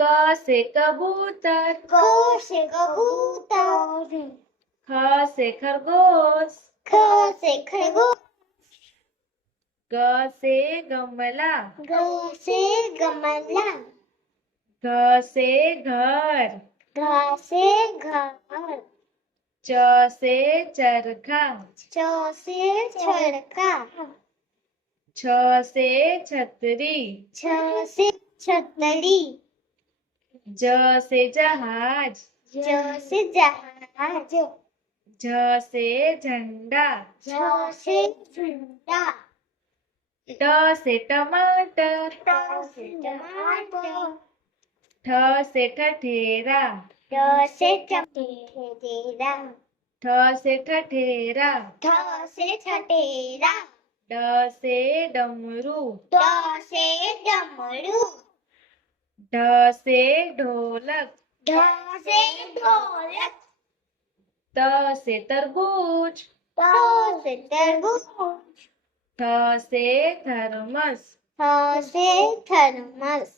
क से कबूतर, क से कबूतर, ख से खरगोश, ख से खरगोश, ग से गमला, ग से गमला, घ से घर, घ से घर, च से चरखा, च से चरखा, छ से छतरी, छ से छतरी, ज से जहाज, ज से जहाज, झ से झंडा, झ से झंडा, ट से टमाटर, ट से टमाटर, ठ से ठठेरा, ठ से ठठेरा, ठ से ठठेरा, ठ से ठठेरा, ड से डमरू, ड से डमरू, ढ से ढोलक, ढ से ढोलक, त से तरबूज, त से तरबूज, थ से थर्मस, थ से थर्मस,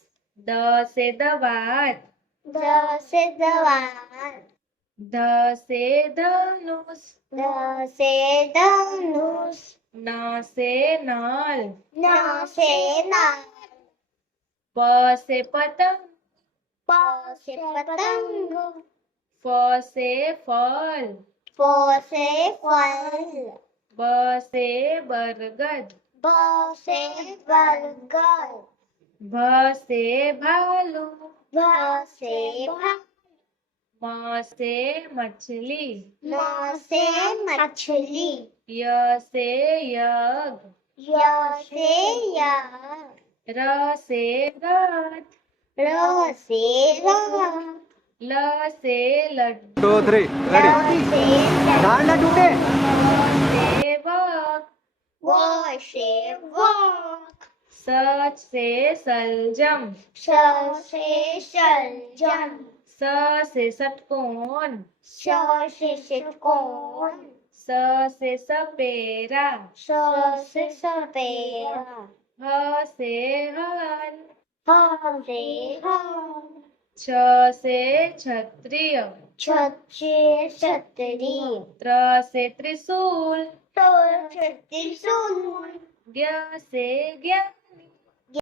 द से दवात, द से दवात, ध से धनुष, द से धनुष, न से नल, न से नाल, प से पतंग, प से पतंग, फ से फल, फ से फल, ब से बरगद, ब से बरगद, भ से भालू, भ से भालू, म से मछली, म से मछली, य से यज्ञ, य से यज्ञ, र से रथ, र से रथ, ल से लड्डू, 2 3 ल रेडी से दांडा टूटे से वक, व से वक, स से सलजम, स से सलजम, स से षटकोण, स से षटकोण, स से सपेरा, स से सपेरा, ह से हल, ह से हल, छ से क्षत्रिय, छ से छतरी, त्र से त्रिशूल, ट से त्रिशूल, ज्ञ से ज्ञान,